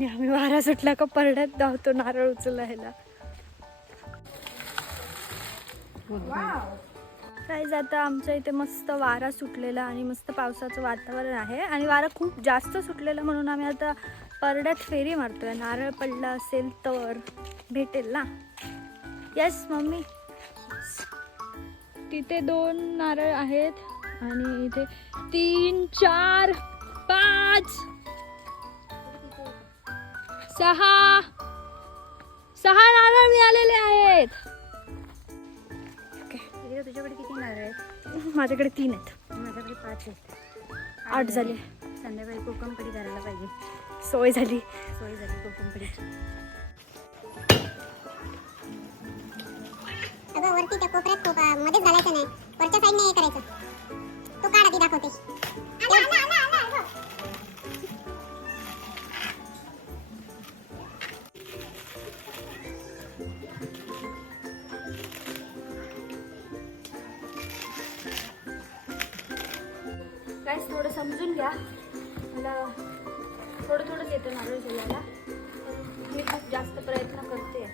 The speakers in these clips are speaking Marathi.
आणि आम्ही वारा सुटला का परड्यात धावतो नारळ उचलायला. काय जातं आमच्या इथे मस्त वारा सुटलेला आणि मस्त पावसाचं वातावरण आहे आणि वारा खूप जास्त सुटलेला म्हणून आम्ही आता परड्यात फेरी मारतोय. नारळ पडला असेल तर भेटेल ना. Yes mummy. तिथे 2 नारळ आहेत आणि इथे 3 4 5 6 नारळ मिळालेले आहेत. तुझ्याकडे किती नारळ आहेत? माझ्याकडे 3 आहेत. माझ्याकडे 5 आहेत. 8 झाले. संध्याकाळी कोकमकडी करायला पाहिजे. सोय झाली. सोय झाली कोकमकडीची. अगं वरती त्या कोपऱ्यात मध्येच घालायचं नाही, वरच्या साईडने हे करायचं. तो काढ आधी दाखवते. गाईस थोडं समजून घ्या, मला थोडं थोडंच येतं नारळ सोलायला. मी खूप जास्त प्रयत्न करते.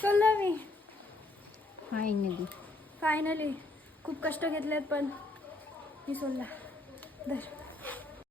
सोडलं मी फायनली. खूप कष्ट घेतलेत पण मी सोडला. धर.